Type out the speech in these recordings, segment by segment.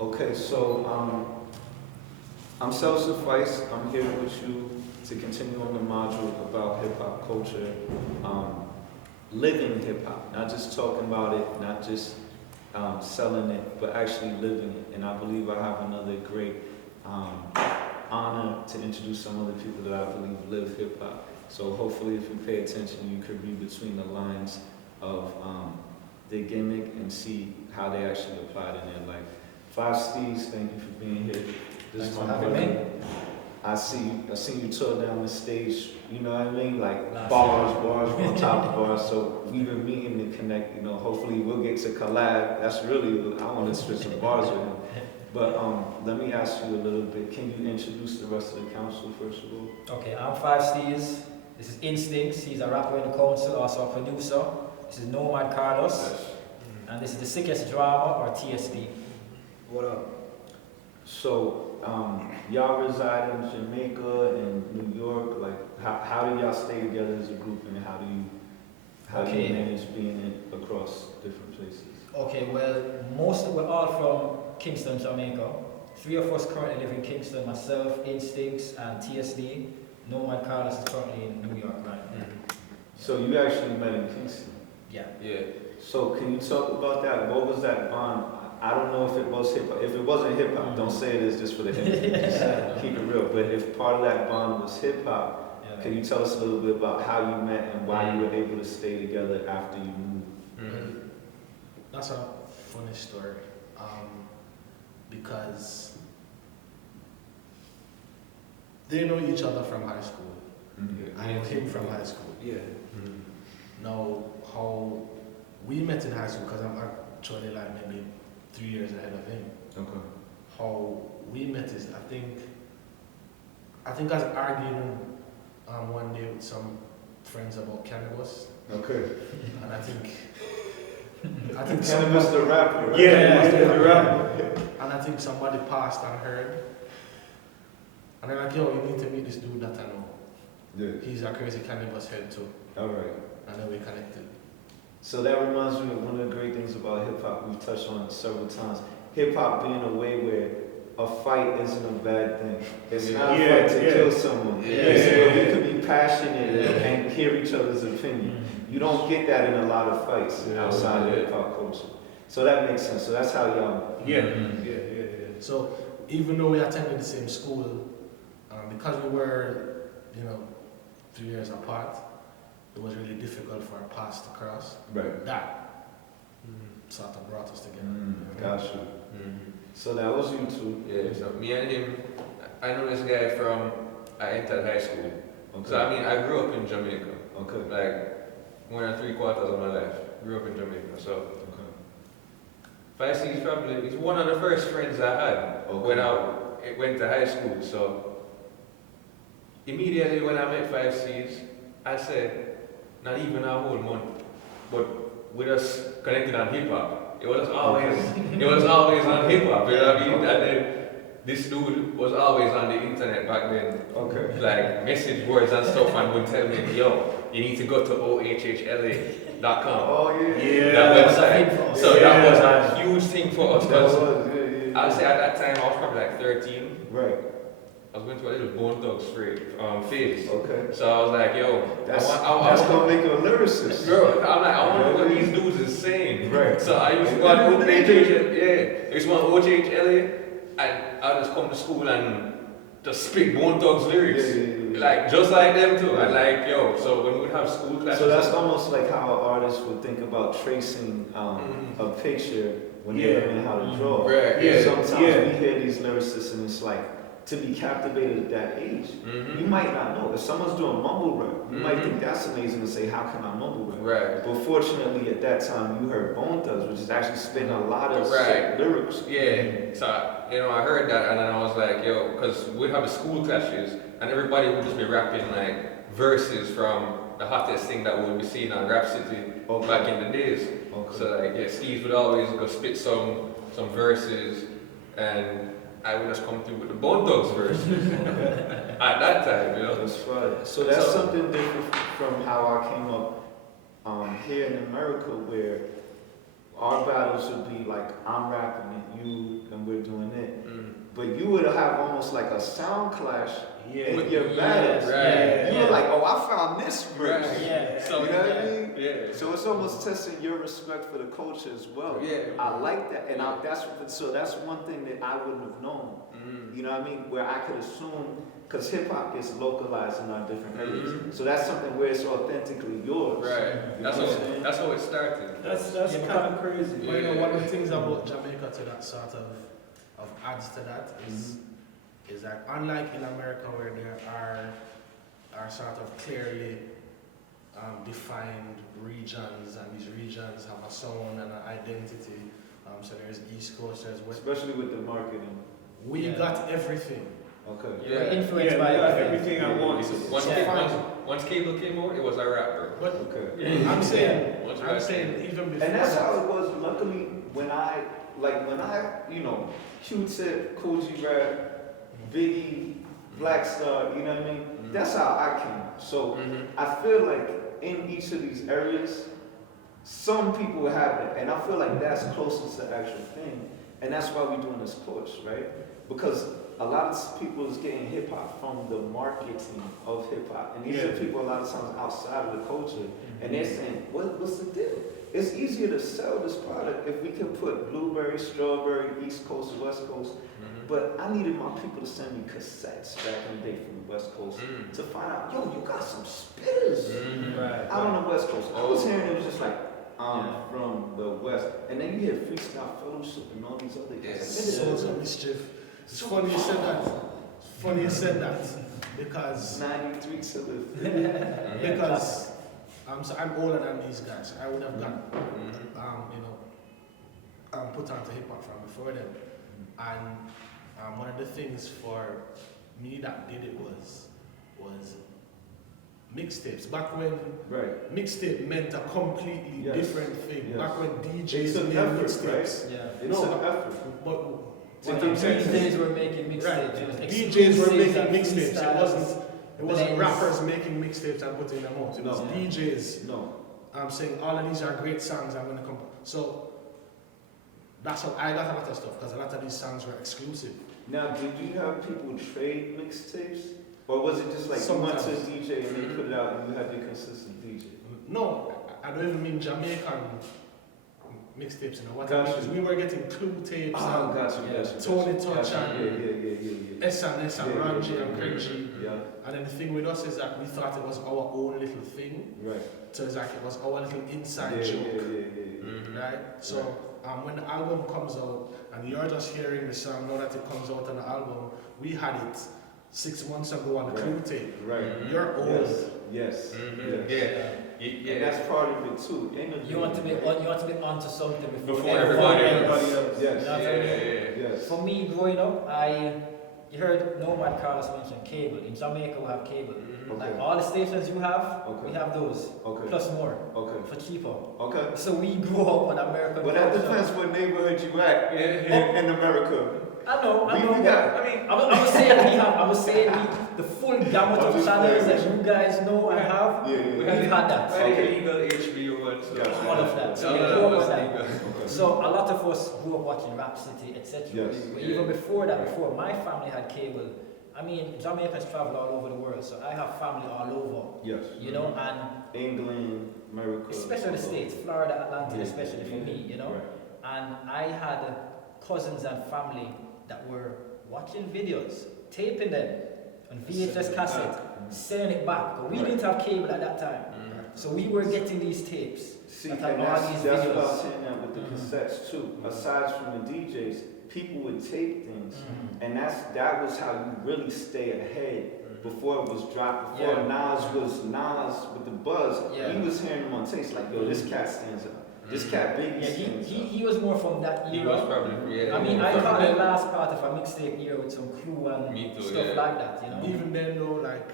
Okay, so I'm Self Suffice. I'm here with you to continue on the module about hip hop culture, living hip hop, not just talking about it, not just selling it, but actually living it. And I believe I have another great honor to introduce some other people that I believe live hip hop. So hopefully, if you pay attention, you could read between the lines of their gimmick and see how they actually applied in their life. Five Steves, thank you for being here. This is my brother. I see you tore down the stage, you know what I mean? Like bars on top of bars. So we've been meeting to connect, you know, hopefully we'll get to collab. That's really, I want to switch some bars with him. But let me ask you a little bit. Can you introduce the rest of the council first of all? Okay, I'm Five Steves. This is Instincts. He's a rapper in the council, also a producer. This is Nomad Carlos. Yes. And this is the Sickest Drama, or TSD. What up? So, y'all reside in Jamaica and New York. Like, how do y'all stay together as a group, and how do you manage being across different places? Okay, well, we're all from Kingston, Jamaica. 3 of us currently live in Kingston, myself, Instincts, and TSD. Nomad Carlos is currently in New York right now. So you actually met in Kingston? Yeah. So can you talk about that? What was that bond? I don't know if it was hip hop. If it wasn't hip hop, don't say it is just for the hip hop. Just keep it real. But if part of that bond was hip hop, can you tell us a little bit about how you met and why you were able to stay together after you moved? That's a funny story. Because they know each other from high school. I know him from high school. Now, how we met in high school, because I'm actually like maybe 3 years ahead of him. Okay. How we met is, I think I was arguing one day with some friends about cannabis. Okay. And I think Cannabis the rapper. Right? Yeah, the rapper. And I think somebody passed and heard. And they're like, yo, you need to meet this dude that I know. Yeah. He's a crazy cannabis head too. Alright. And then we connected. So that reminds me of one of the great things about hip hop. We've touched on it several times. Hip hop being a way where a fight isn't a bad thing. It's not a fight to kill someone. It's where we can be passionate and hear each other's opinion. You don't get that in a lot of fights outside of hip hop culture. So that makes sense. So that's how y'all. So even though we attended the same school, because we were, 3 years apart, it was really difficult for our paths to cross. Right. That sort of brought us together. Got you. So that was you two. Yeah, so me and him, I know this guy from, I entered high school. Okay. So I grew up in Jamaica. Okay. Like 1 3/4 of my life, grew up in Jamaica. So Ficey's probably, he's one of the first friends I had when I went to high school. So immediately when I met 5Cs, I said, not even a whole month, but with us connected on hip hop. It was always on hip hop, you know what I mean? And then this dude was always on the internet back then. Okay. Like message boards and stuff, and would tell me, yo, you need to go to ohhla.com. Oh yeah. That website. So that was a huge thing for us, because I'll say at that time I was probably like 13. Right. I was going to a little Bone Thugs phase. Okay. So I was like, yo, that's gonna make you a lyricist. Bro, I'm like, I wonder what these dudes is saying. Right. So I used to go on I used to go on OHHLA, and I'll just come to school and just spit Bone Thugs lyrics. Yeah. Like, just like them too. And like, yo, so when we would have school classes. So that's almost like how an artist would think about tracing a picture when they're learning how to draw. Right. Yeah. Sometimes we hear these lyricists and it's like, to be captivated at that age, you might not know. If someone's doing mumble rap, you might think that's amazing and say, how can I mumble rap? Right. But fortunately at that time you heard Bone Thugs, which is actually spitting a lot of sick lyrics. Yeah. So, I heard that, and then I was like, yo, because we'd have the school clashes, and everybody would just be rapping like verses from the hottest thing that we would be seeing on Rap City back in the days. Okay. So Steve would always go spit some verses, and I would just come through with the Bone Thugs verses at that time, That's right. So that's something different from how I came up here in America, where our battles would be like I'm rapping it, you and we're doing it. But you would have almost like a sound clash in your battles. Right. You were like, oh, I found this verse. Right. Yeah. So, You know what I mean? Yeah. So it's almost testing your respect for the culture as well. Yeah. I like that, and that's one thing that I wouldn't have known. You know what I mean? Where I could assume, because hip hop gets localized in our different areas, so that's something where it's authentically yours. Right. You know what I'm saying? That's how it started. That's kind of crazy. But you know, one of the things about Jamaica to that sort of adds to that is that unlike in America where there are sort of clearly defined regions, and these regions have a sound and an identity. So there's East Coast, there's West. Especially with the marketing. We got everything. Okay. You're influenced by everything I want. Once cable came out, it was a rapper. But Okay. I'm saying even before. And that's how it was. Luckily, when I Q-Tip, Cool G Rap, Biggie, Black Star, you know what I mean? That's how I came. So I feel like in each of these areas, some people have it, and I feel like that's closest to the actual thing. And that's why we're doing this course, right? Because a lot of people is getting hip hop from the marketing of hip hop. And these are people a lot of times outside of the culture. And they're saying, what's the deal? It's easier to sell this product if we can put blueberry, strawberry, East Coast, West Coast. But I needed my people to send me cassettes back in the day from the West Coast to find out, yo, you got some spitters out on the West Coast. I was hearing it was just like, from the West. And then you hear Freestyle Fellowship and all these other guys. Souls of Mischief. It's funny you said that. It's funny you said that because 93 to the because I'm older than these guys. I would have got put onto hip hop from before them. And one of the things for me that did it was mixtapes. Back when mixtape meant a completely different thing. Yes. Back when DJs made mixtapes. It's an effort. But DJs were making mixtapes. Right. DJs were making mixtapes. It wasn't rappers making mixtapes and putting them out. It was DJs. No. I'm saying all of these are great songs. I'm gonna come. So that's how I got a lot of stuff because a lot of these songs were exclusive. Now, did you have people trade mixtapes? Or was it just like you went to a DJ and they put it out and you had your consistent DJ? No, I don't even mean Jamaican mixtapes. You know what I mean is we were getting Clue tapes and Tony Touch and S&S and Ranji and Cringy. And then the thing with us is that we thought it was our own little thing. Right. So it's like it was our little inside joke. Right? So when the album comes out and you're just hearing the song now that it comes out on the album, we had it 6 months ago on the Clue tape. Right. You're old. Yes. Yeah. And that's part of it too. You want to be onto something Before everybody else. Yes. Yes. For me, growing up, you heard Nomad Carlos mention cable. In Jamaica, we have cable. Like all the stations you have, we have those. Plus more. For cheaper. So we grew up on American. But that depends what neighborhood you at in America. I know. I mean, I was saying the full gamut of channels that you guys know and have. We've had that. Illegal HBO and stuff. All of that. So we grew up with that. So a lot of us grew up watching Rhapsody, etc. Even before that, before my family had cable, I mean, Jamaicans travel all over the world, so I have family all over. Yes. You know, and England, America. especially the States, Florida, Atlanta, especially for me, you know. And I had cousins and family that were watching videos, taping them on VHS cassette, sending it back. But we didn't have cable at that time. So we were getting these tapes. See, and that's what I was saying that with the cassettes too. Aside from the DJs, people would tape things, and that was how you really stay ahead. Before it was dropped, before Nas was Nas with the buzz, he was hearing them on tapes like, yo, this cat stands up. This cat Biggie stands up. He was more from that era. He was probably, I mean, I caught the last part of a mixtape era with some Clue and stuff like that, you know. Even then though, like,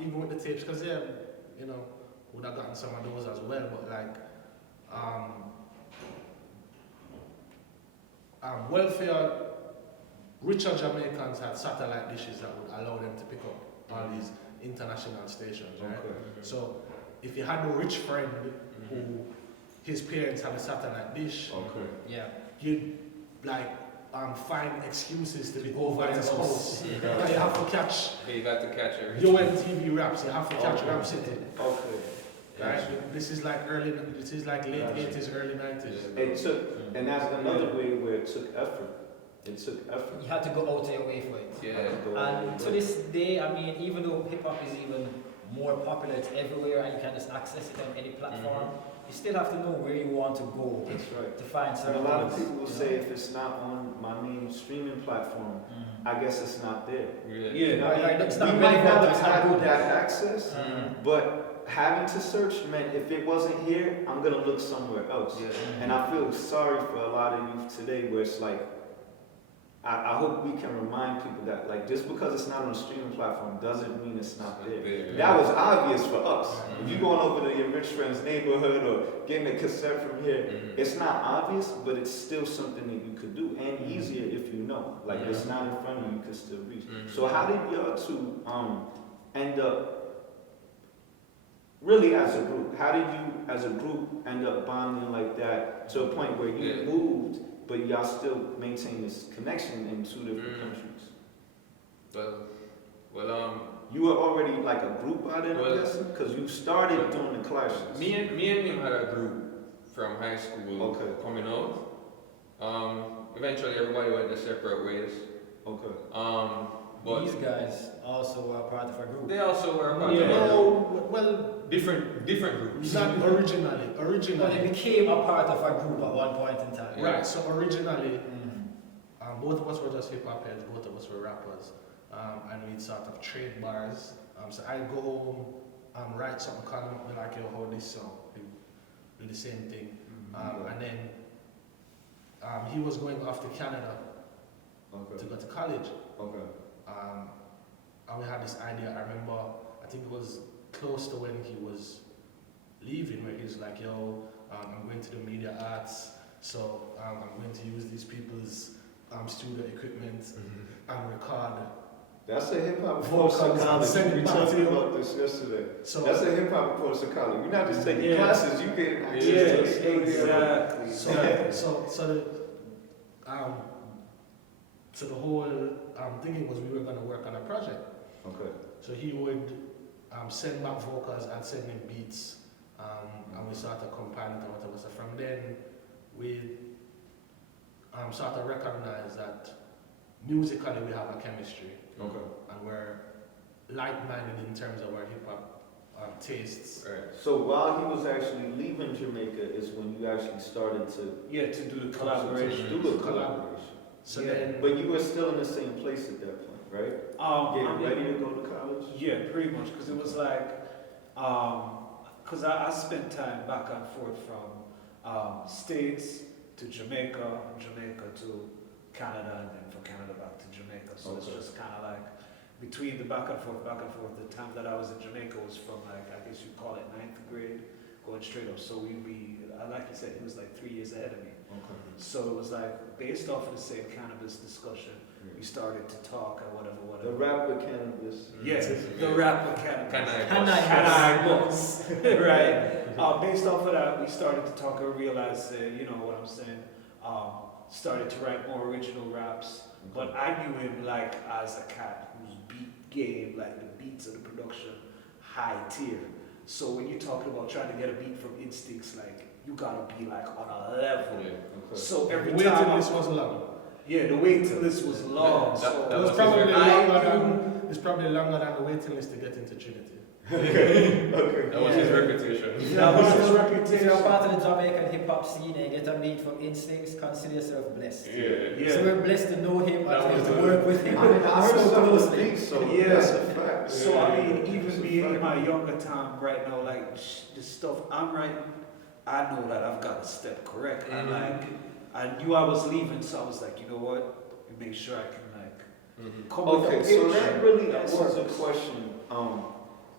even with the tapes, because you know, would have gotten some of those as well, but like, welfare, richer Jamaicans had satellite dishes that would allow them to pick up all these international stations, right? So if you had a rich friend who his parents have a satellite dish. Okay. Yeah. You'd like find excuses to be over his house. But you have to catch. You got to catch it. You went TV raps. You have to catch Rap City. Okay. Right? This is like late 80s, early 90s. It took, and that's another way where it took effort. It took effort. You had to go out of your way for it. Yeah. And to this day, I mean, even though hip hop is even more popular, it's everywhere and you can just access it on any platform, you still have to know where you want to go That's right. to find And certain a lot of things, people will you say know? if it's not on my main streaming platform, Mhm. I guess it's not there. Yeah. Right, it's not we might relevant, not it's not have good. that access, Mhm. but having to search meant if it wasn't here, I'm gonna look somewhere else. And I feel sorry for a lot of youth today where it's like, I hope we can remind people that like just because it's not on a streaming platform doesn't mean it's not there. That was obvious for us. If you're going over to your rich friend's neighborhood or getting a cassette from here, it's not obvious, but it's still something that you could do and easier if you know. Like it's not in front of you, you can still reach. So how did y'all two end up really as a group? How did you as a group end up bonding like that to a point where you moved but y'all still maintain this connection in two different countries? Well, you were already like a group by then, I'm guessing? Because you started doing the classes. me and him had a group from high school coming out. Eventually everybody went their separate ways. Okay. But These guys also were part of a group. they also were a part of a No, well, different groups. not originally. But Originally. it became a part of a group at one point in time. Right, so originally, Mhm. both of us were just hip hop heads, both of us were rappers, and we'd sort of trade bars. So I'd go home, write something, call him, be like, yo, hold this song, do the same thing. And then he was going off to Canada to go to college. Okay. And we had this idea, I remember, I think it was close to when he was leaving, where he was like, yo, I'm going to the media arts, so I'm going to use these people's studio equipment and record. That's a hip hop Vocals approach to college. send it We back talked to you. about this yesterday. So, That's a hip hop approach to college. You're not just taking Yeah. classes, you get access Yeah, to the studio. exactly. so the whole thinking was we were going to work on a project. Okay. So he would send back vocals and send me beats, and we sort of compile it and whatever. So from then, we sort of recognize that musically we have a chemistry, Okay. and we're like-minded in terms of our hip-hop tastes. Right. So while he was actually leaving Jamaica is when you actually started to To do the collaboration. do the collaboration. So Yeah. then, But you were still in the same place at that point, right? Getting ready to go to college? Yeah, pretty much, because it was like, because I spent time back and forth from States to Jamaica, Jamaica to Canada, and then from Canada back to Jamaica. So it's just kind of like between the back and forth. The time that I was in Jamaica was from like, I guess you'd call it 9th grade, going straight up. So like you said, he was like 3 years ahead of me. Okay. So it was like, based off of the same cannabis discussion, we started to talk and whatever. The rapper cannabis. Yes, the rap with cannabis. Cannabis. Right. Based off of that, we started to talk and realize, you know what I'm saying, started to write more original raps. But I knew him like as a cat whose beat game, like the beats of the production, high tier. So when you're talking about trying to get a beat from Instincts, like you gotta be like on a level. Okay. So every waiting time list was long. yeah, the waiting list was long. That so It was was probably his it's probably longer than the waiting list to get into Trinity. That was his reputation. that was his If reputation. you're part of the Jamaican hip hop scene and get a beat from Instincts, consider yourself blessed. Yeah. So we're blessed to know him That and was to good. work with him I mean, I heard so some of the closely. beats, so Yeah. that's a fact. So I mean, even That's a me in fact. my younger time right now, like the stuff I'm writing, I know that I've got to step correct. And like, I knew I was leaving, so I was like, you know what? Make sure I can like come with Okay, a so picture that really that answers a works. question.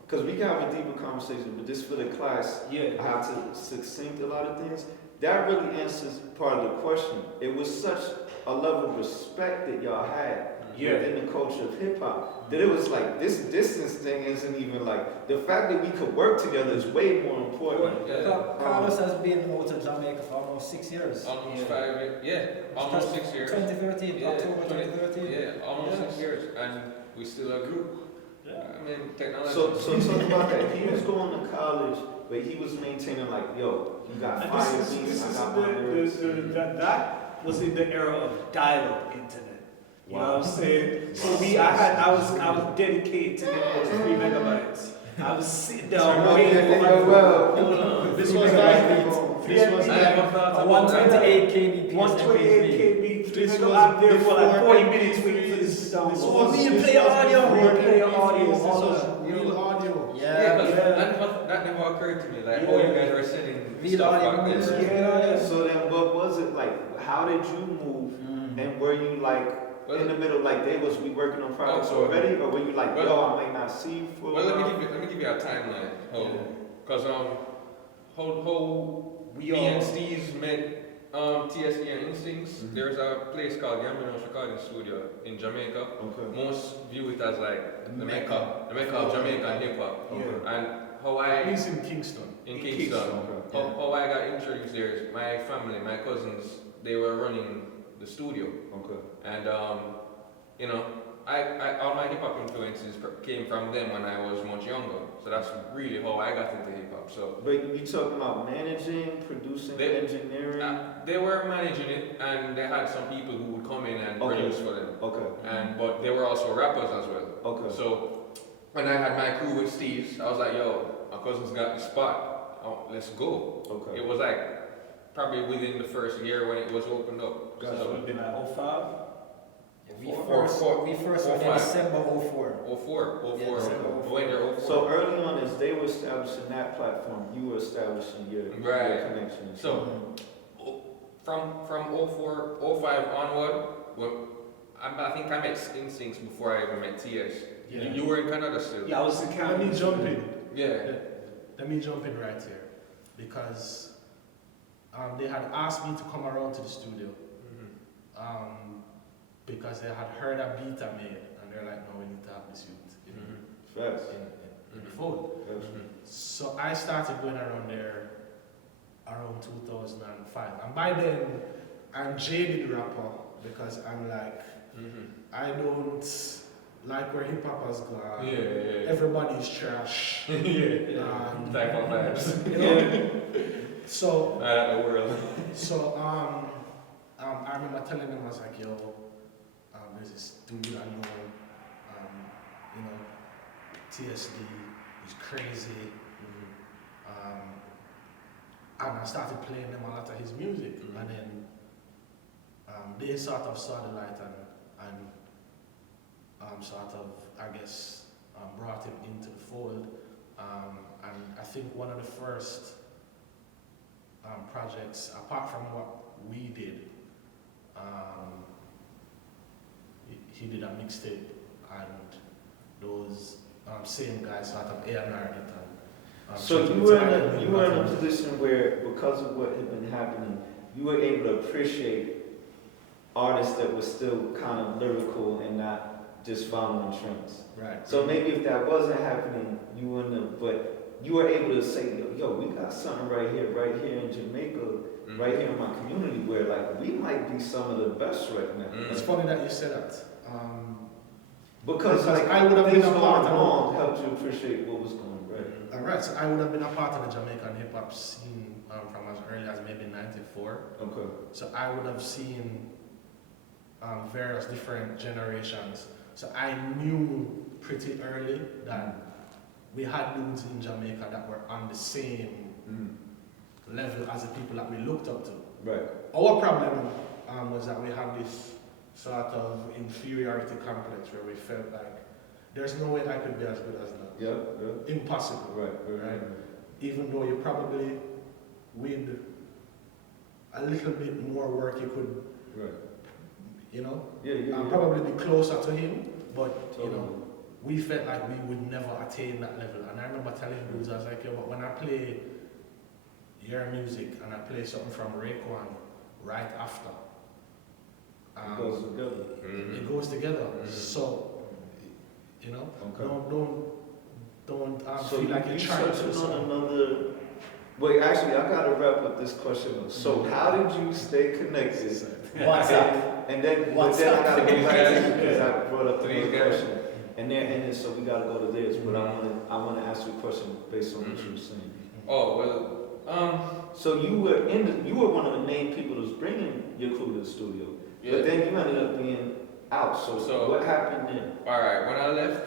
Because we can have a deeper conversation, but just for the class, I Yeah. have to succinct a lot of things. That really answers part of the question. It was such a level of respect that y'all had within the culture of hip hop. That it was like this distance thing isn't even like the fact that we could work together is way more important. Carlos has been out of Jamaica for almost 6 years. Almost 5, almost 6 years. 2013, October 2013. Yeah, almost 6 years, and we still a group. Yeah. I mean, technology. So talk about that. He was going to college, but he was maintaining like, yo, you got fire beats, I got my lyrics. That was in the era of dial-up internet. You know Wow. what I'm saying? So I was dedicated to get those 3 megabytes. I was sitting down waiting for my phone. This was like 128 kbps. 128 KB. This was I'm there for like before 40 minutes waiting for this to download. Real player audio. Real player audio. This all was that. real audio. Yeah. That never occurred to me. Like, Yeah. oh, you guys were sending Real stuff audio back moves. then. Yeah. So then what was it like? How did you move? And were you like in the middle, like we working on projects Oh, already? Or were you like, yo, I might not see you for a Well, while? let me give you a timeline. Because how We me and all. Steve's met TSE and Instincts. There's a place called Gambino's Recording Studio in Jamaica. Okay. Most view it as like the Mecca of Jamaica and hip hop. Yeah. And how I He's in Kingston. in In Kingston, Okay. how I got introduced there is my family, my cousins, they were running the studio, Okay. and you know, I all my hip hop influences came from them when I was much younger. So that's really how I got into hip hop. So But you talking about managing, producing, engineering? they were managing it, and they had some people who would come in and Okay. produce for them. Okay. But they were also rappers as well. Okay. So when I had my crew with Steve's, I was like, yo, my cousin's got the spot. Oh, let's go. Okay. It was like probably within the first year when it was opened up. Guys, So, would have been like 05. We first went in December 04. 04. Yeah, December 04. When you're 04. So early on, as they were establishing that platform, you were establishing your connection. So from 04, 05 onward, well, I think I met Instincts before I even met TS. Yeah. You were in Canada still. Yeah, I was in Let Canada. me jump in. Yeah. Let me jump in right here because they had asked me to come around to the studio because they had heard a beat I made and they're like, no, we need to have this youth Fast. in the fold. So I started going around there around 2005, and by then I'm jaded rapper because I'm like, I don't like where hip hop has gone. Yeah. Everybody's trash. Type of vibes. You know? So Out of the world. So I remember telling them, I was like, yo, there's this dude I know, you know, TSD, he's crazy. And I started playing them a lot of his music, and then they sort of saw the light and sort of, I guess, brought him into the fold. And I think one of the first projects, apart from what we did, he did a mixtape, and those same guys sort of A&R'd it. So you were in a position where, because of what had been happening, you were able to appreciate artists that were still kind of lyrical and not just following trends. Right. So maybe if that wasn't happening, you wouldn't have, but you were able to say, yo, we got something right here in Jamaica, right here in my community where like we might be some of the best right now. It's funny that you said that. Because like I would have been things a going part of wrong helped you appreciate what was going right. Alright, so I would have been a part of the Jamaican hip hop scene from as early as maybe '94. Okay. So I would have seen various different generations. So I knew pretty early that we had dudes in Jamaica that were on the same level as the people that we looked up to. Right. Our problem was that we have this sort of inferiority complex where we felt like there's no way I could be as good as them. Yeah. Impossible. Right. Even though you probably, with a little bit more work, you could, you know, probably be closer to him. But you know, we felt like we would never attain that level. And I remember telling dudes, I was like, yo, but when I play your music and I play something from Rayquan right after, together. It goes together. So, you know, Okay. don't So feel like you're trying to. touching on another. Wait, actually, I gotta wrap up this question. So, how did you stay connected? WhatsApp. And then, but then I gotta go back to you because I brought up the These other guys. question. And then, so we gotta go to this. But I wanna ask you a question based on what you were saying. Oh, well, So you were one of the main people who's bringing your crew to the studio. yeah. But then you ended up being out. So what happened then? All right, when I left,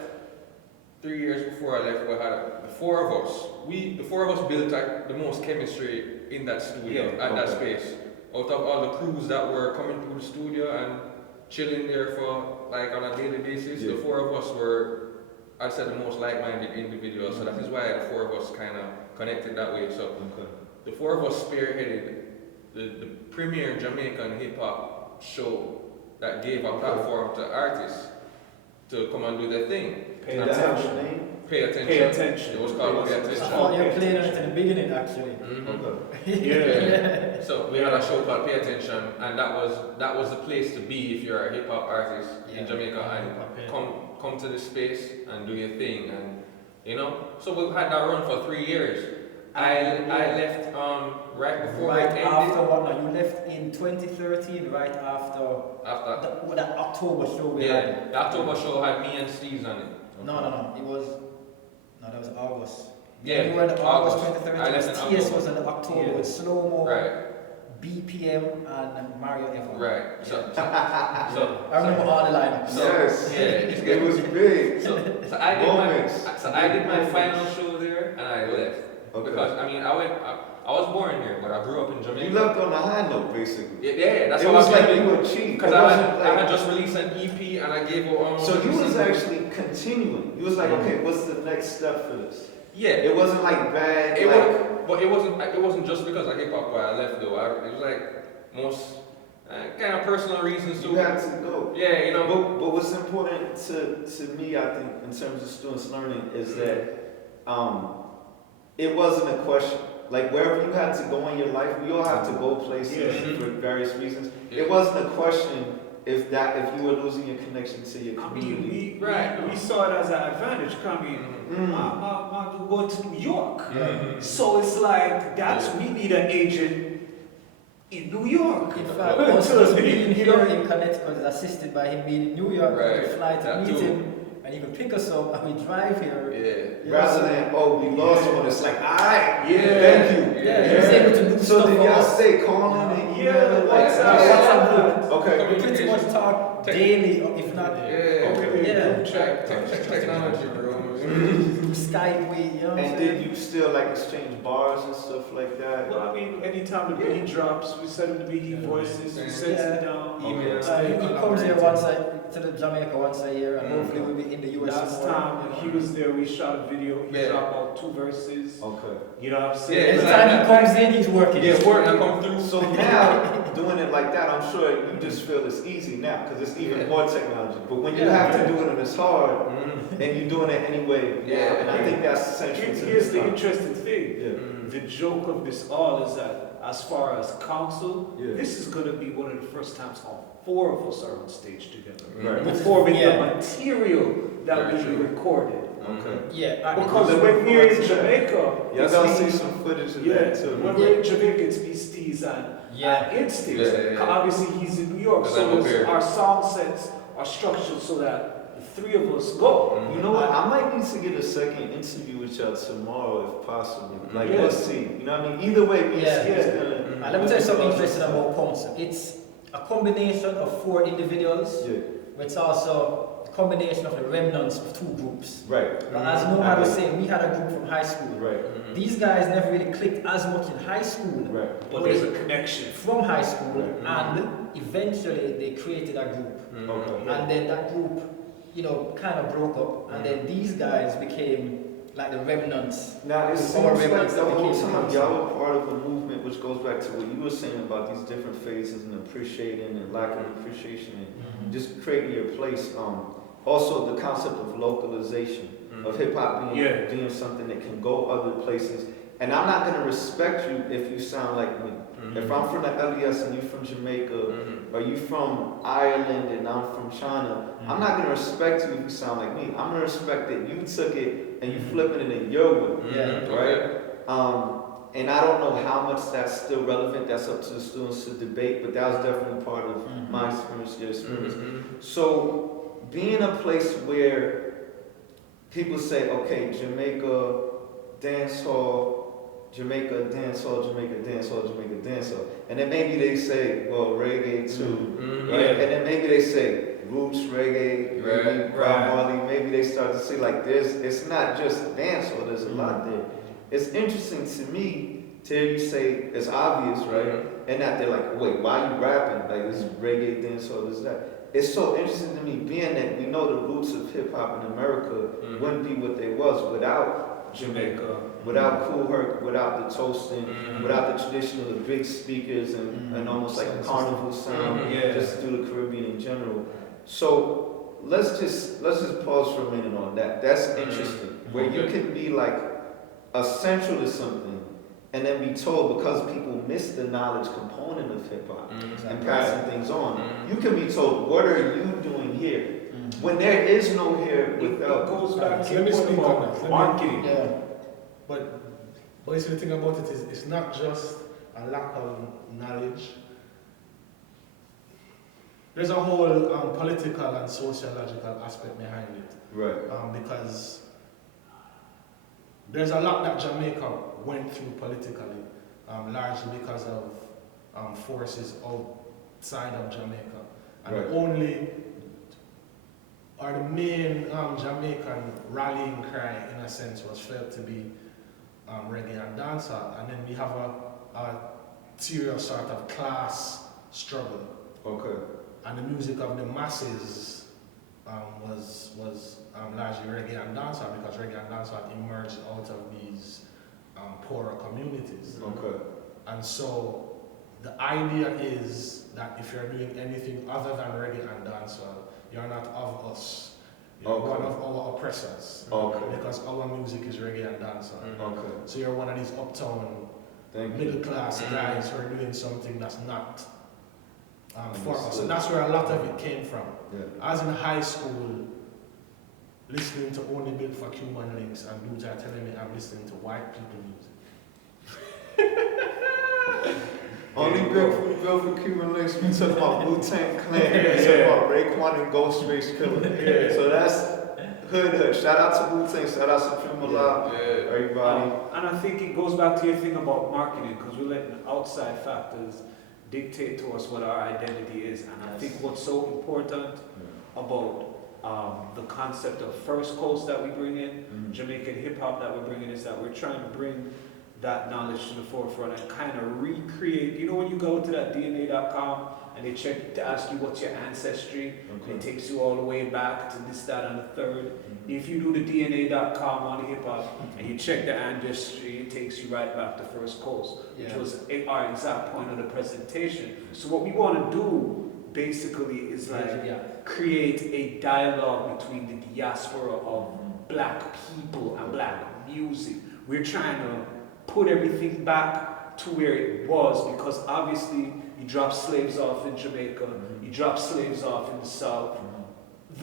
3 years before I left, we had the four of us built like the most chemistry in that studio, at that space. Out of all the crews that were coming through the studio and chilling there for like on a daily basis, the four of us were, I'd say, the most like-minded individuals. So that is why the four of us kind of connected that way. So the four of us spearheaded the premier Jamaican hip-hop show that gave a platform to artists to come and do their thing. Pay Did that have attention. a name? Pay attention. Pay attention. It was called Pay I Attention. thought you were playing on it in the beginning, actually. Yeah. So we had a show called Pay Attention, and that was the place to be if you're a hip hop artist in Jamaica and come to this space and do your thing, and you know. So we had that run for 3 years. I left right before it ended. After what? Now you left in 2013, right after that October show we had. The October show had me and Steve's on it. No, that was August. Yeah, You were in August August. 2013. I left in TS October. was in October Yeah. with Slow Mo, Right, BPM, and Mario Evan. right. So I remember all the lineups. Yes. yeah, It was big. So I did my final show there, and I left. Okay. Because I mean, I was born here, but I grew up in Jamaica. You left on a high note, basically. Yeah, that's It what was I like was you doing. were cheating. Because I had just released an EP, and I gave it So you was actually continuing. You was like, okay, what's the next step for this? yeah. It wasn't like bad. But it wasn't just because of hip hop where I left though. It was like most kind of personal reasons too. You had to go. Yeah, you know. But what's important to me, I think, in terms of students learning, is that it wasn't a question. Like wherever you had to go in your life, we all have to go places for various reasons. Yeah. It wasn't a question if you were losing your connection to your I community. mean, we saw it as an advantage coming. I'm going to New York. So it's like, we need an agent in New York. In fact, us being here in Connecticut is assisted by him being in New York. Right. We fly to That meet too. him, and he would pick us up, and we drive here. Yeah. Rather than, we lost one, it's like, alright, Yeah. thank you. Yeah, he was able to do So stuff then for y'all us. stay calling and Yeah, like, WhatsApp. okay. We pretty much talk daily, if not Yeah. Technology, bro. through Skype, you know what I'm And saying? did you still like exchange bars and stuff like that? Well, I mean, anytime the beat drops, we send him the beat voices, we send it down. Okay. He comes here to the Jamaica once a year, and hopefully we'll be in the US Last more, time you know. he was there, we shot a video. He Yeah. dropped out 2 verses. Okay. You know what I'm Yeah, saying? it's Anytime he comes in, he's working. Yeah, work and come through. So now, doing it like that, I'm sure you just feel it's easy now because it's even more technology. But when you have to do it and it's hard, and you're doing it anyway, Yeah. and I think that's essential to Here's this the time. interesting thing. Yeah. The joke of this all is that as far as council, Yeah. this is going to be one of the first times all 4 of us are on stage together. Right. Performing Yeah. the material that Very will be true. recorded. Okay. Yeah, Because Looking when we're forward in to that. Jamaica, Y'all it's gonna see me- some footage of yeah, that too. when we're in Jamaica, it's Beasties and Instincts. Yeah. Obviously, he's in New York, 'Cause so I'm up here. our sound sets are structured so that the 3 of us go. You know what? I might need to get a second interview with y'all tomorrow if possible. Like, Yeah. let's see. You know what I mean? Either way, me Yeah. and Steve's Yeah. gonna. And let me tell you something interesting about council. It's a combination of 4 individuals, Yeah. but it's also a combination of the remnants of 2 groups. Right. But as Nomad was saying, we had a group from high school. Right. These guys never really clicked as much in high school, Right. But there's a connection. from high school, Right. and eventually they created a group. Okay. And then that group, kind of broke up, and then these guys became like the remnants. Now, it Our seems like remnants the that whole became time groups. y'all were part of a movement which goes back to what you were saying about these different phases and appreciating and lack of appreciation and just creating your place. Also, the concept of localization, of hip hop being something that can go other places. And I'm not going to respect you if you sound like me. If I'm from the LES and you from Jamaica, or you from Ireland and I'm from China, I'm not gonna respect you if you sound like me. I'm gonna respect that you took it and you flipping it in your way, right? And I don't know how much that's still relevant. That's up to the students to debate, but that was definitely part of my experience, your experience. So being a place where people say, okay, Jamaica dance hall, Jamaica dance hall, Jamaica dance hall, Jamaica dance hall, and then maybe they say, well, reggae too, right? And then maybe they say roots reggae, maybe Bob Marley. Maybe they start to see like it's not just dance hall. There's a lot there. It's interesting to me to hear you say it's obvious, right? And that they're like, wait, why are you rapping? Like this reggae dance hall, this that. It's so interesting to me, being that we know the roots of hip hop in America wouldn't be what they was without Jamaica, without Cool Herc, without the toasting, without the tradition of the big speakers and almost like a carnival sound, just through the Caribbean in general. So let's just pause for a minute on that. That's interesting, where you can be like essential to something and then be told, because people miss the knowledge component of hip-hop and passing things on, you can be told, what are you doing here? When there is no here without... It goes back to let me your point speak on about that. marketing. But you see, the thing about it is, it's not just a lack of knowledge. There's a whole political and sociological aspect behind it. Right. Because there's a lot that Jamaica went through politically, largely because of forces outside of Jamaica. And the main Jamaican rallying cry, in a sense, was felt to be reggae and dancehall. And then we have a serious sort of class struggle. Okay. And the music of the masses was largely reggae and dancehall, because reggae and dancehall emerged out of these poorer communities. Okay. And so the idea is that if you're doing anything other than reggae and dancehall, you're not of us. You're one of our oppressors. Because our music is reggae and dancehall. So you're one of these uptown middle class guys who are doing something that's not for us. And that's where a lot of it came from. I was in high school listening to Only Built for Human Links, and dudes are telling me I'm listening to white people music. Only built for Cuban links. We talk about Wu-Tang Clan. We talk about Raekwon and Ghostface Killer. So that's hood. Shout out to Wu-Tang. Shout out to Supreme Allah. Everybody. And I think it goes back to your thing about marketing, because we're letting outside factors dictate to us what our identity is. And I think what's so important about the concept of First Coast that we bring in, Jamaican hip hop that we're bringing, is that we're trying to bring that knowledge to the forefront and kind of recreate. You know, when you go to that DNA.com and they check to ask you what's your ancestry, and it takes you all the way back to this, that, and the third. If you do the DNA.com on hip hop and you check the ancestry, it takes you right back to First Coast, which was our exact point of the presentation. So what we want to do basically is like create a dialogue between the diaspora of black people and black music. We're trying to put everything back to where it was, because obviously you drop slaves off in Jamaica, you drop slaves off in the South.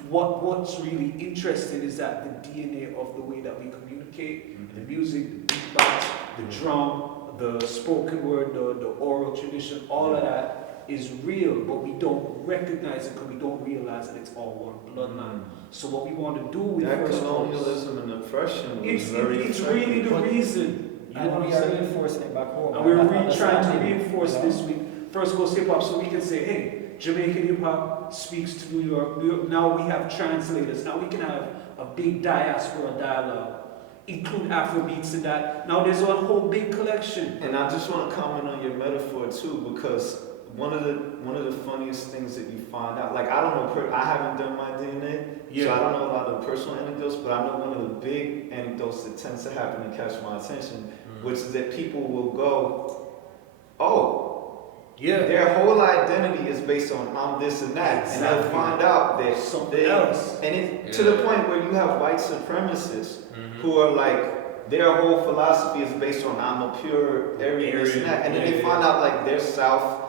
What's really interesting is that the DNA of the way that we communicate, the music, the beatbox, the drum, the spoken word, the oral tradition, all of that is real, but we don't recognize it because we don't realize that it's all one bloodline. So what we want to do with that First colonialism and oppression it's really the reason. And we are reinforcing it back home. And we're trying to reinforce this with First Coast hip hop, so we can say, hey, Jamaican hip hop speaks to New York. Now we have translators. Now we can have a big diaspora dialogue, include Afrobeats in that. Now there's a whole big collection. And I just want to comment on your metaphor too, because one of the funniest things that you find out, like I don't know, I haven't done my DNA, so I don't know a lot of personal anecdotes, but I know one of the big anecdotes that tends to happen to catch my attention, which is that people will go, their whole identity is based on I'm this and that, and they'll find out that something else. And to the point where you have white supremacists who are like, their whole philosophy is based on I'm a pure Aryan, this and that. And then they find out like they're South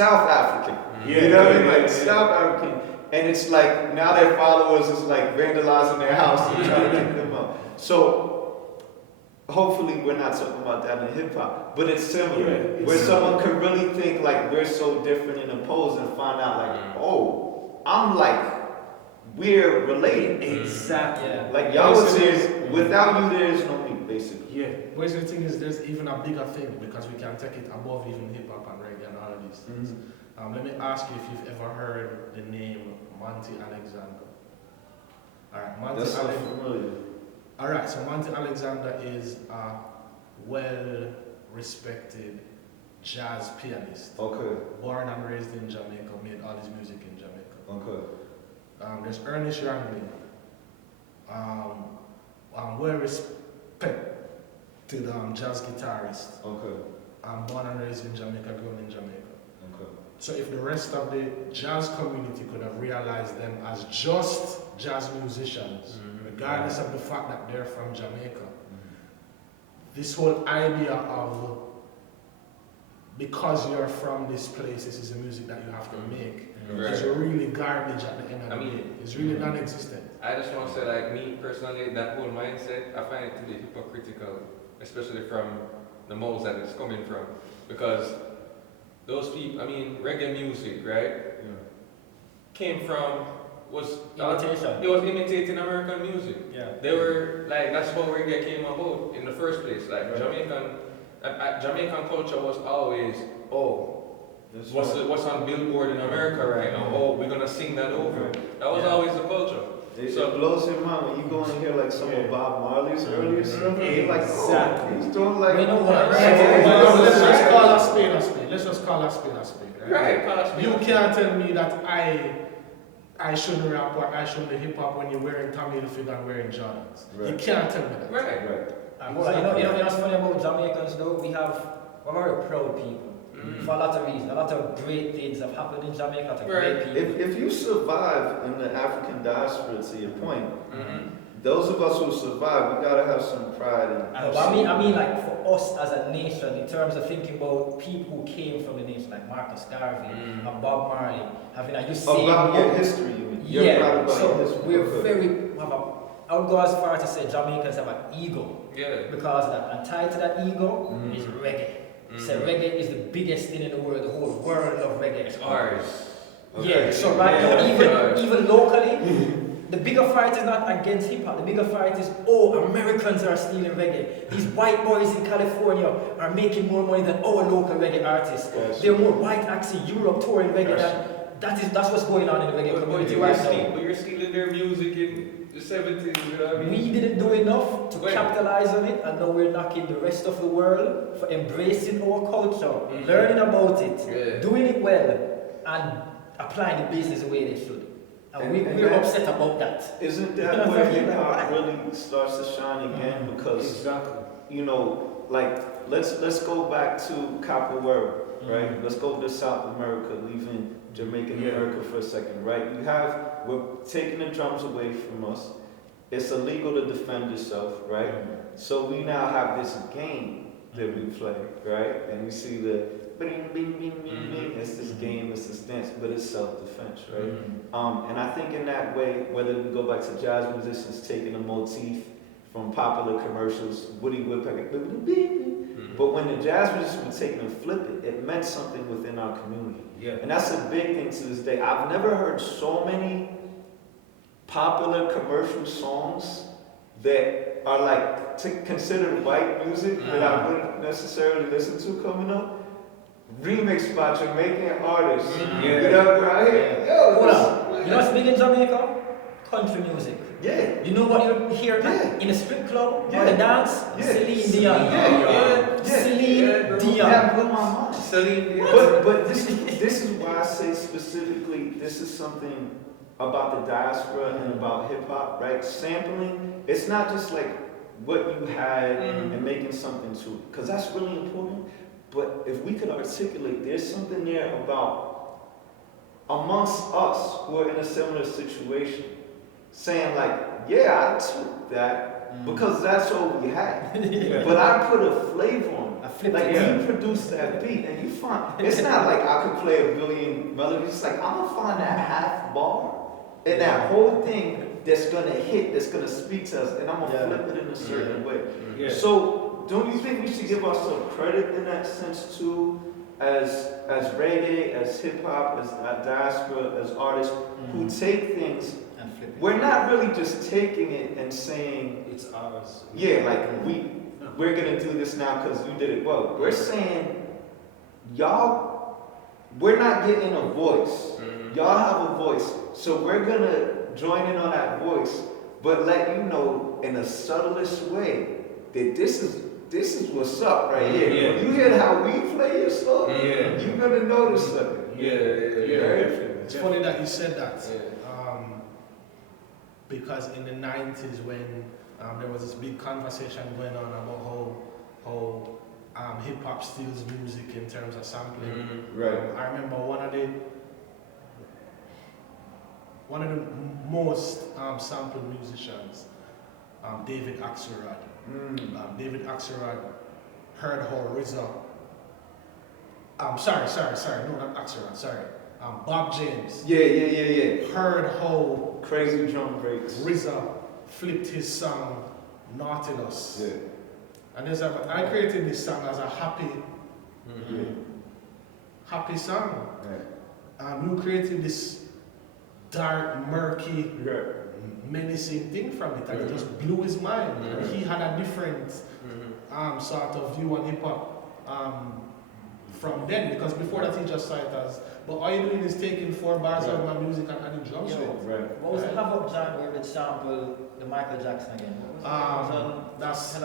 African. You know what I mean? Like South African. And it's like now their followers is like vandalizing their house and trying to kick them up. So hopefully we're not talking about that in hip hop, but it's similar. Where someone could really think like we're so different and opposed and find out like, oh, I'm like we're related. Exactly. Yeah. Like y'all would say, without you there is no me, basically. Yeah. But the thing is, there's even a bigger thing because we can take it above even hip hop and reggae and all of these things. Let me ask you if you've ever heard the name Monty Alexander. Alright, Monty Alexander. Alright, so Monty Alexander is a well-respected jazz pianist. Okay. Born and raised in Jamaica, made all his music in Jamaica. Okay. There's Ernest Rangley, well-respected jazz guitarist. Okay. Born and raised in Jamaica, grown in Jamaica. Okay. So if the rest of the jazz community could have realized them as just jazz musicians, regardless of the fact that they're from Jamaica, this whole idea of because you're from this place, this is the music that you have to make, is really garbage at the end of the day. It's really non-existent. I just want to say, like me personally, that whole mindset, I find it to be hypocritical, especially from the molds that it's coming from, because those people, I mean, reggae music, right? Came from Imitation. It was imitating American music. Yeah. They were like that's how reggae came about in the first place. Like Jamaican culture was always what's on Billboard in America right now? Oh, we're gonna sing that over. That was always the culture. It blows your mind when you go and hear like some of Bob Marley's earlier stuff. You're like, he's doing like. Let's just call a spade a spade. Let's just call a spade a spade. Right. Call a spade. You can't tell me that I shouldn't rap or I shouldn't hip hop when you're wearing Tommy Hilfiger and wearing Jordans. Right. You can't tell me that. Right. You know what's funny about Jamaicans though? We're very proud people. For a lot of reasons. A lot of great things have happened in Jamaica to great people. If you survive in the African diaspora, to your point, those of us who survive, we gotta have some pride in. I mean, like for us as a nation, in terms of thinking about people who came from the nation, like Marcus Garvey and Bob Marley, having a about your history, you mean? You're proud about your history. I would go as far as to say Jamaicans have an ego. Yeah. Because of that, and tied to that ego is reggae. So reggae is the biggest thing in the world. The whole world of reggae. It's ours. Yeah. So right now, even locally, the bigger fight is not against hip hop. The bigger fight is, Americans are stealing reggae. These white boys in California are making more money than our local reggae artists. There are more white acts in Europe touring reggae that's what's going on in the reggae community right now. But you're stealing their music in the 70s, you know what I mean? We didn't do enough to capitalize on it, and now we're knocking the rest of the world for embracing our culture, learning about it, doing it well, and applying the business the way they should. And we're upset about that. Isn't that where hip hop really starts to shine again? Because you know, like let's go back to Capoeira, right? Let's go to South America, leaving Jamaican America for a second, right? We're taking the drums away from us. It's illegal to defend yourself, right? So we now have this game that we play, right? And we see the bing, bing, bing, bing, bing. It's this game, it's this dance, but it's self-defense, right? And I think in that way, whether we go back to jazz musicians taking a motif from popular commercials, Woody Woodpecker, but when the jazz musicians were taking and flip it, it meant something within our community. And that's a big thing to this day. I've never heard so many popular commercial songs that are like considered white music that I wouldn't necessarily listen to coming up. Remixed by Jamaican artists. You know, right here. Hold on. You know what's big in Jamaica? Country music. Yeah. You know what you hear in a strip club or the dance? Celine Dion. Celine Dion. Celine Dion. But this is why I say specifically this is something about the diaspora and about hip hop, right? Sampling, it's not just like what you had and making something to it, because that's really important. But if we could articulate, there's something there about amongst us who are in a similar situation, saying like, yeah, I took that because that's all we had. Yeah. But I put a flavor on I it. flipped Like it. when you produce that beat and you find, it's not like I could play a billion melodies. It's like I'm gonna find that half bar and that whole thing that's gonna hit, that's gonna speak to us, and I'm gonna flip it in a certain way. Yeah. So don't you think we should give ourselves credit in that sense too, as reggae, as hip hop, as diaspora, as artists who take things? And flip it. We're not really just taking it and saying, It's ours. yeah, like we're gonna do this now because you did it well. We're saying, y'all, we're not getting a voice. Y'all have a voice, so we're gonna join in on that voice, but let you know in a subtlest way that this is what's up right here. Yeah. When you hear how we play your stuff, Yeah. you're gonna notice something. Yeah. Right? It's funny that you said that. Yeah. Because in the 90s when there was this big conversation going on about how hip hop steals music in terms of sampling. Right. I remember one of the most sampled musicians, David Axelrod. David Axelrod heard how RZA. Sorry, no, not Axelrod. Sorry, Bob James. Yeah. Heard how Crazy drum breaks. RZA flipped his song Nautilus. Yeah. And I created this song as a happy song. Right. You created this dark, murky, Right. menacing thing from it, and it just blew his mind. And he had a different sort of view on hip hop from then, because before that he just saw it as, but all you're doing is taking 4 bars out of my music and adding drums to it. Right. What was the Havoc joint where it sampled the Michael Jackson again? What was it?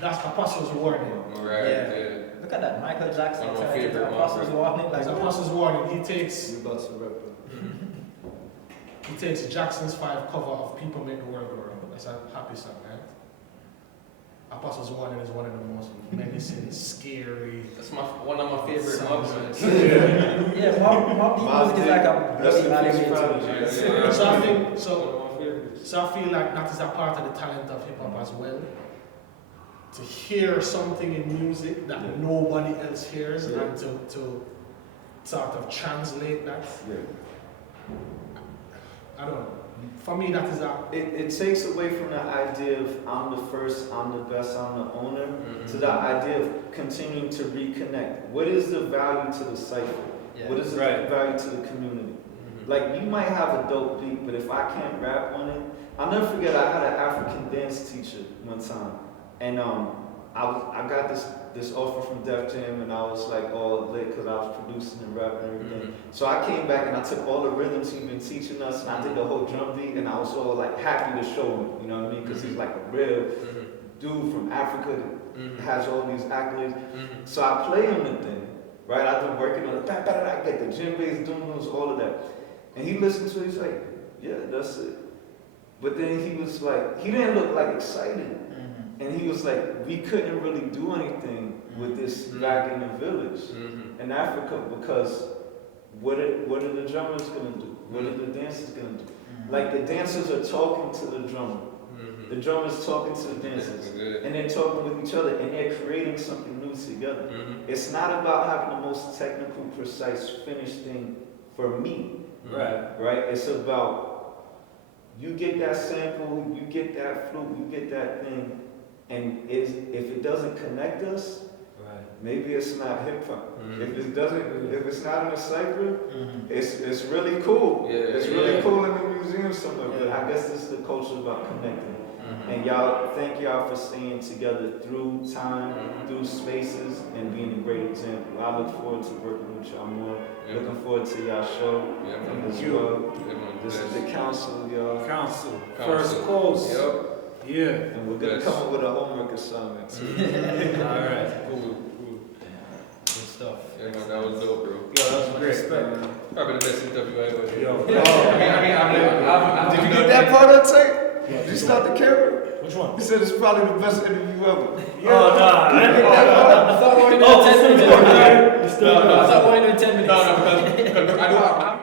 That's Apostles' Warning. Right. Yeah. Yeah. Look at that, Michael Jackson One of my turned into favorite Apostles' Warning. That's Like, Apostles' Warning. He takes He Jackson's 5 cover of People Make the World Go Round. That's a happy song, right? Apostles' Warning is one of the most menacing, scary. That's one of my favorite songs. albums. yeah, Mob Deep music is like a bloody alleyway. So I feel like that is a part of the talent of hip hop as well. To hear something in music that nobody else hears and to sort of translate that. Yeah. I don't know. For me, that is It takes away from the idea of I'm the first, I'm the best, I'm the owner, to the idea of continuing to reconnect. What is the value to the cycle? Yeah. What is the value to the community? Like, you might have a dope beat, but if I can't rap on it, I'll never forget I had an African dance teacher one time, and I got this offer from Def Jam, and I was like all lit because I was producing and rapping and everything. So I came back and I took all the rhythms he'd been teaching us, and I did the whole drum beat, and I was all like happy to show him, you know what I mean? Because he's like a real dude from Africa that has all these accolades. So I play him the thing, right? I've been working on it, I get the djembe bass, doom, all of that. And he listened to it, he's like, yeah, that's it. But then he was like, he didn't look like excited. And he was like, we couldn't really do anything with this back in the village in Africa, because what are the drummers gonna do? What are the dancers gonna do? Like, the dancers are talking to the drummer. The drummer's talking to the dancers. And they're talking with each other, and they're creating something new together. It's not about having the most technical, precise, finished thing for me. Right? It's about, you get that sample, you get that flute, you get that thing, and if it doesn't connect us, maybe it's not hip hop. If it's not in a cipher, it's really cool. It's really cool in the museum somewhere. But I guess this is the culture about connecting. And thank y'all for staying together through time, through spaces, and being a great example. I look forward to working with y'all more. Looking forward to y'all show as well. This is the council, y'all. Council. First Coast. Yeah. And we're gonna come up with a homework assignment too. Alright. Cool. Good stuff. Yeah, man, that was dope, bro. Yo, that was great, man. Probably the best interview I ever did. Yo. Did you get that part of the tape? Did you start the camera? Which one? You said it's probably the best interview ever. I thought we were only doing 10 minutes. I thought we were only doing 10 minutes. No, because I do have